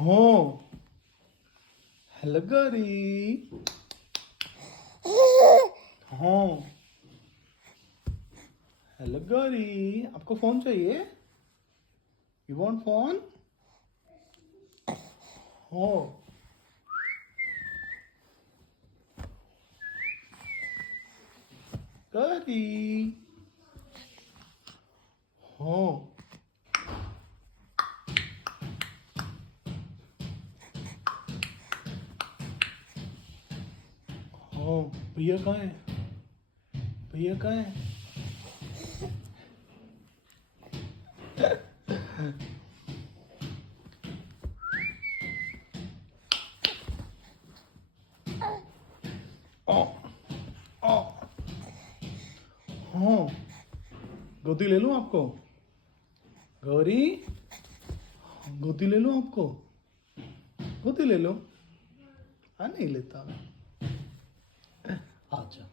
हो हेलो गौरी हो हेलो गौरी आपको फोन चाहिए यू वांट फोन हो गौरी हो हो भैया कहाँ है भैया कहाँ है ओ ओ हो गोदी ले लूं आपको गौरी गोदी ले लूं आपको गोदी ले लो हाँ नहीं लेता अच्छा